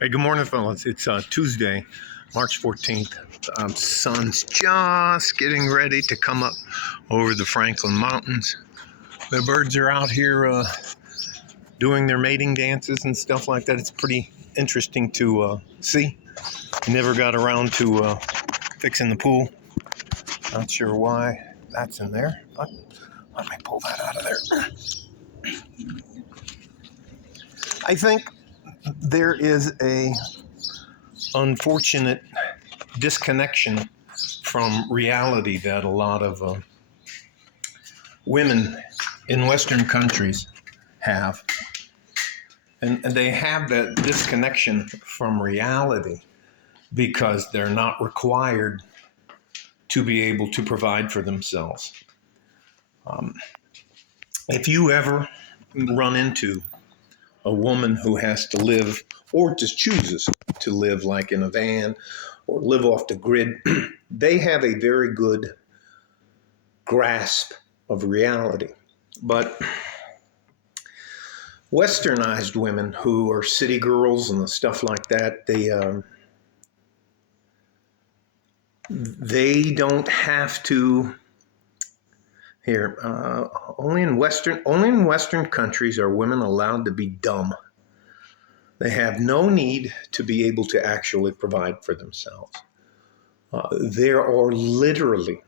Hey, good morning, fellas. It's Tuesday, March 14th. Sun's just getting ready to come up over the Franklin Mountains. The birds are out here doing their mating dances and stuff like that. It's pretty interesting to see. Never got around to fixing the pool. Not sure why that's in there, but let me pull that out of there. I think there is a unfortunate disconnection from reality that a lot of women in Western countries have. And they have that disconnection from reality because they're not required to be able to provide for themselves. If you ever run into a woman who has to live or just chooses to live like in a van or live off the grid, they have a very good grasp of reality. But westernized women who are city girls and stuff like that, they don't have to. Here, only in Western countries are women allowed to be dumb. They have no need to be able to actually provide for themselves. There are literally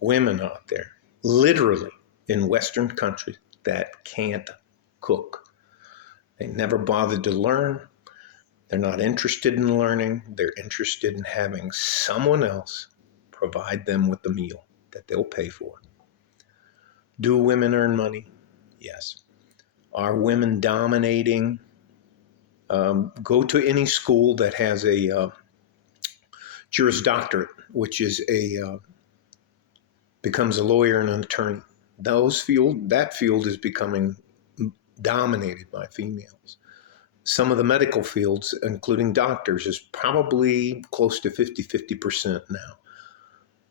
women out there, literally in Western countries, that can't cook. They never bothered to learn. They're not interested in learning. They're interested in having someone else provide them with the meal that they'll pay for. Do women earn money? Yes. Are women dominating? Go to any school that has a Juris Doctorate, which is becomes a lawyer and an attorney. That field is becoming dominated by females. Some of the medical fields, including doctors, is probably close to 50% now.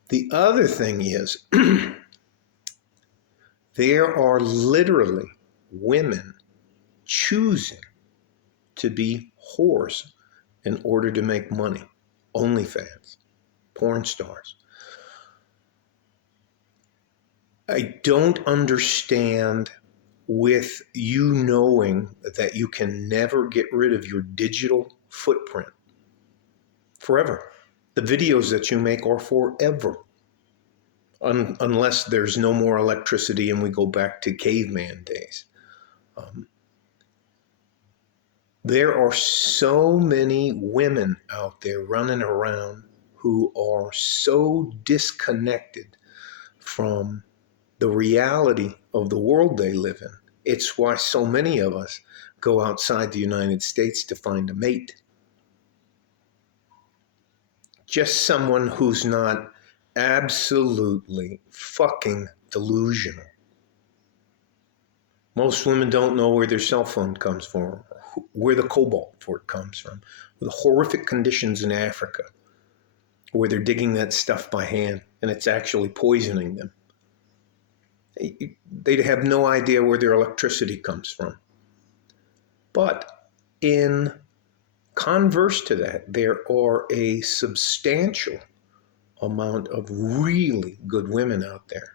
The other thing is there are literally women choosing to be whores in order to make money. OnlyFans, porn stars. I don't understand, with you knowing that you can never get rid of your digital footprint forever. The videos that you make are forever. Unless there's no more electricity and we go back to caveman days. There are so many women out there running around who are so disconnected from the reality of the world they live in. It's why so many of us go outside the United States to find a mate. Just someone who's not absolutely fucking delusional. Most women don't know where their cell phone comes from, where the cobalt for it comes from, the horrific conditions in Africa where they're digging that stuff by hand and it's actually poisoning them. They have no idea where their electricity comes from. But in converse to that, there are a substantial amount of really good women out there.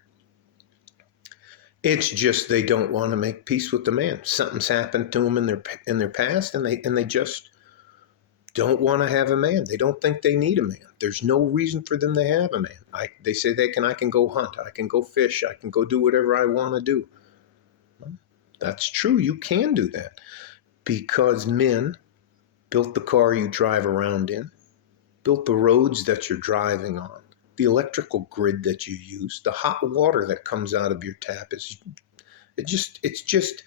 It's just they don't want to make peace with the man. Something's happened to them in their past, and they just don't want to have a man. They don't think they need a man. There's no reason for them to have a man. They say I can go hunt, I can go fish, I can go do whatever I want to do. Well, that's true. You can do that because men built the car you drive around in, built the roads that you're driving on, the electrical grid that you use, the hot water that comes out of your tap. It's just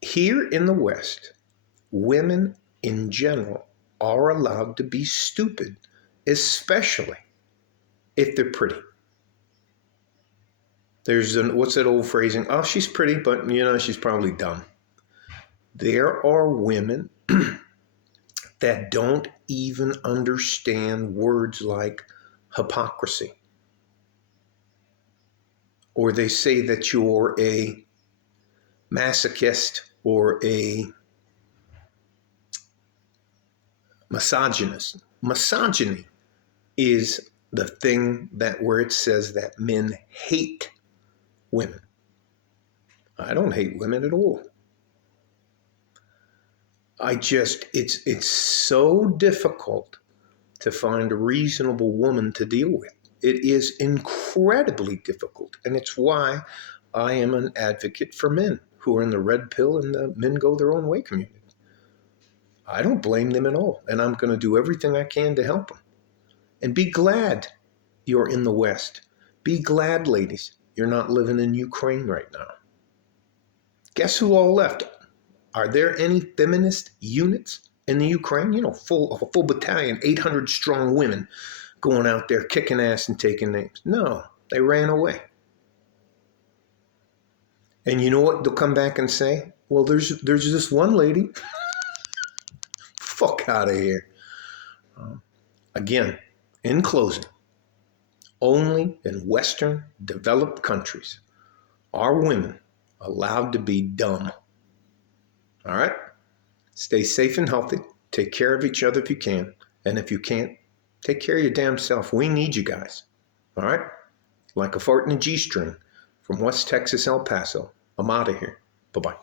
here in the West, women in general are allowed to be stupid, especially if they're pretty. What's that old phrasing? Oh, she's pretty, but she's probably dumb. There are women that don't even understand words like hypocrisy. Or they say that you're a masochist or a misogynist. Misogyny is the thing that where it says that men hate women. I don't hate women at all. It's so difficult to find a reasonable woman to deal with. It is incredibly difficult. And it's why I am an advocate for men who are in the red pill and the men go their own way community. I don't blame them at all. And I'm going to do everything I can to help them. And be glad you're in the West. Be glad, ladies, you're not living in Ukraine right now. Guess who all left? Are there any feminist units in the Ukraine? You know, a full battalion, 800 strong women going out there kicking ass and taking names. No, they ran away. And you know what they'll come back and say? Well, there's this one lady. Fuck out of here. Again, in closing, only in Western developed countries are women allowed to be dumb. All right? Stay safe and healthy. Take care of each other if you can. And if you can't, take care of your damn self. We need you guys. All right? Like a fart in a G-string from West Texas, El Paso. I'm out of here. Bye-bye.